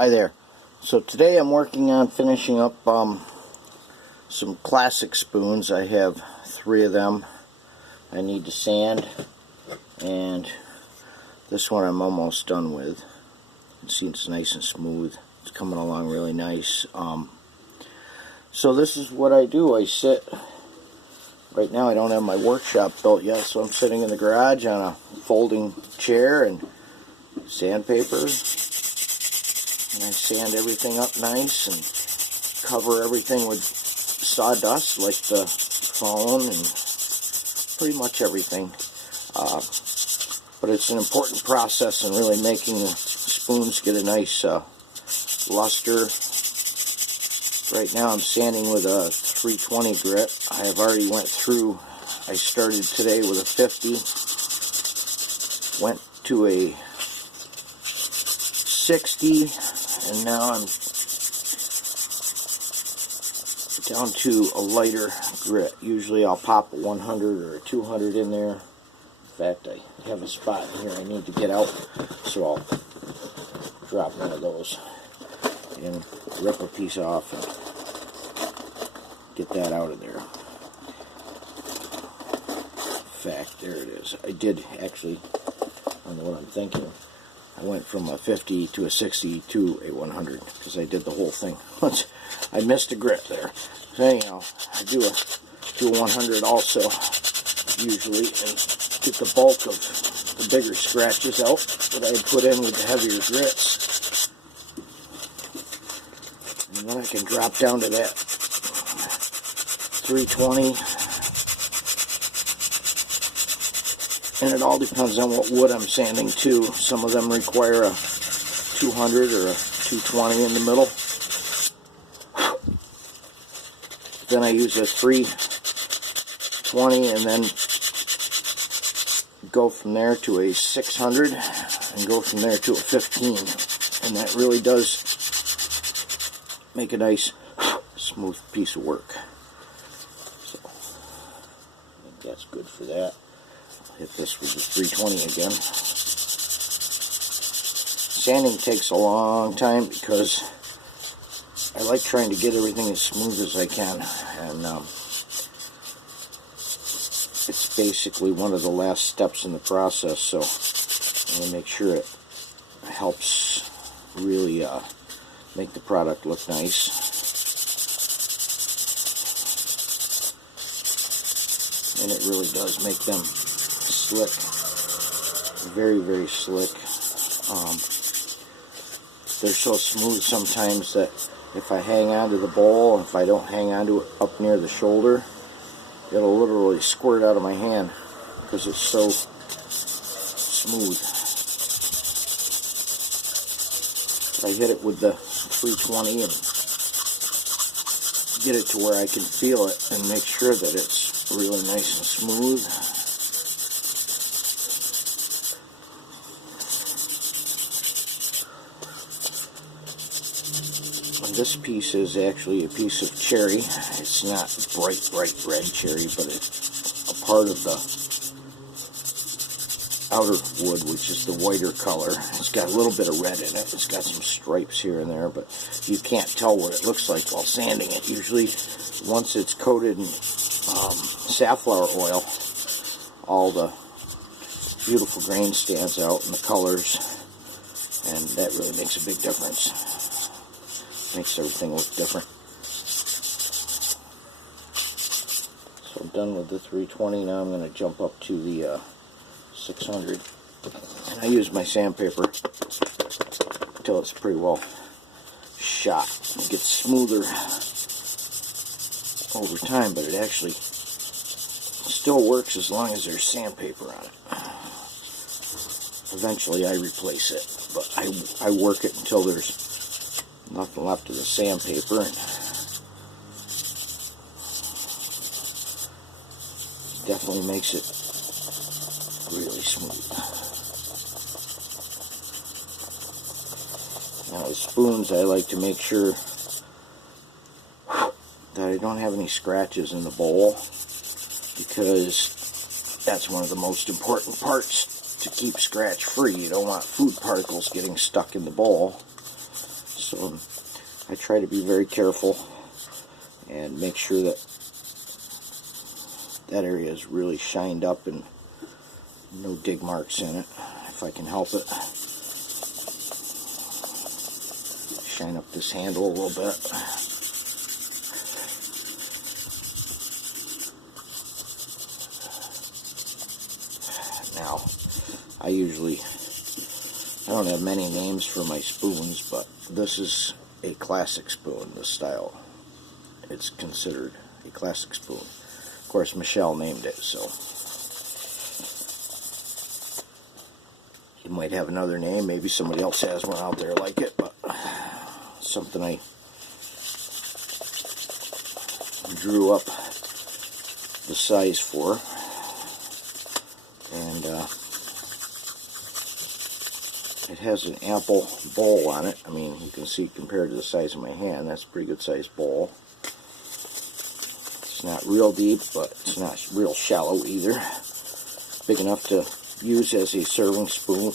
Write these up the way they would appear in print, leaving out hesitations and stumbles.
Hi there. So today I'm working on finishing up some classic spoons. I have 3 of them I need to sand, and this one I'm almost done with. You can see it's nice and smooth. It's coming along really nice. So this is what I do. I sit, right now I don't have my workshop built yet, so I'm sitting in the garage on a folding chair and sandpaper. And I sand everything up nice and cover everything with sawdust, like the phone and pretty much everything. But it's an important process in really making the spoons get a nice luster. Right now I'm sanding with a 320 grit. I have already went through, I started today with a 50, went to a 60, and now I'm down to a lighter grit. Usually I'll pop a 100 or a 200 in there. In fact, I have a spot here I need to get out, so I'll drop one of those and rip a piece off and get that out of there. In fact, there it is. I did actually, I don't know what I'm thinking. I went from a 50 to a 60 to a 100 because I did the whole thing. I missed a grit there. So anyhow, I do a 100 also usually and get the bulk of the bigger scratches out that I had put in with the heavier grits. And then I can drop down to that 320. And it all depends on what wood I'm sanding too. Some of them require a 200 or a 220 in the middle. Then I use a 320 and then go from there to a 600 and go from there to a 15. And that really does make a nice smooth piece of work. So I think that's good for that. Hit this with the 320 again. Sanding takes a long time because I like trying to get everything as smooth as I can, and it's basically one of the last steps in the process, so I'm going to make sure it helps really make the product look nice. And it really does make them slick, very, very slick. They're so smooth sometimes that if I hang on to the bowl, if I don't hang on to it up near the shoulder, it'll literally squirt out of my hand because it's so smooth. I hit it with the 320 and get it to where I can feel it and make sure that it's really nice and smooth. This piece is actually a piece of cherry. It's not bright red cherry, but it's a part of the outer wood, which is the whiter color. It's got a little bit of red in it. It's got some stripes here and there, but you can't tell what it looks like while sanding it. Usually, once it's coated in safflower oil, all the beautiful grain stands out and the colors, and that really makes a big difference. Makes everything look different. So I'm done with the 320. Now I'm going to jump up to the 600. And I use my sandpaper until it's pretty well shot. It gets smoother over time, but it actually still works as long as there's sandpaper on it. Eventually I replace it, but I work it until there's nothing left of the sandpaper, and definitely makes it really smooth. Now the spoons, I like to make sure that I don't have any scratches in the bowl, because that's one of the most important parts to keep scratch free. You don't want food particles getting stuck in the bowl. So I try to be very careful and make sure that that area is really shined up and no dig marks in it, if I can help it. Shine up this handle a little bit. Now, I don't have many names for my spoons, but this is a classic spoon, this style. It's considered a classic spoon. Of course, Michelle named it, so it might have another name. Maybe somebody else has one out there like it, but something I drew up the size for. And it has an ample bowl on it. I mean, you can see compared to the size of my hand, that's a pretty good sized bowl. It's not real deep, but it's not real shallow either. Big enough to use as a serving spoon.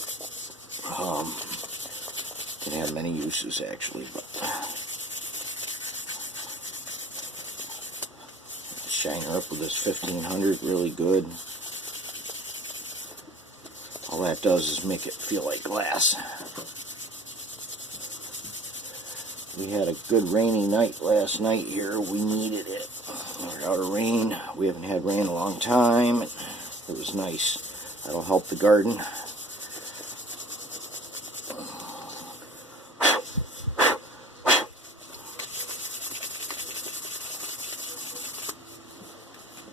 Can have many uses actually, but shine her up with this 1500 really good. All that does is make it feel like glass. We had a good rainy night last night here. We needed it. We were out of rain. We haven't had rain in a long time. It was nice. That'll help the garden.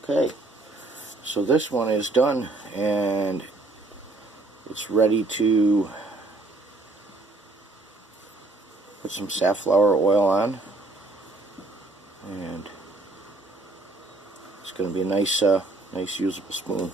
Okay, so this one is done and it's ready to put some safflower oil on, and it's going to be a nice usable spoon.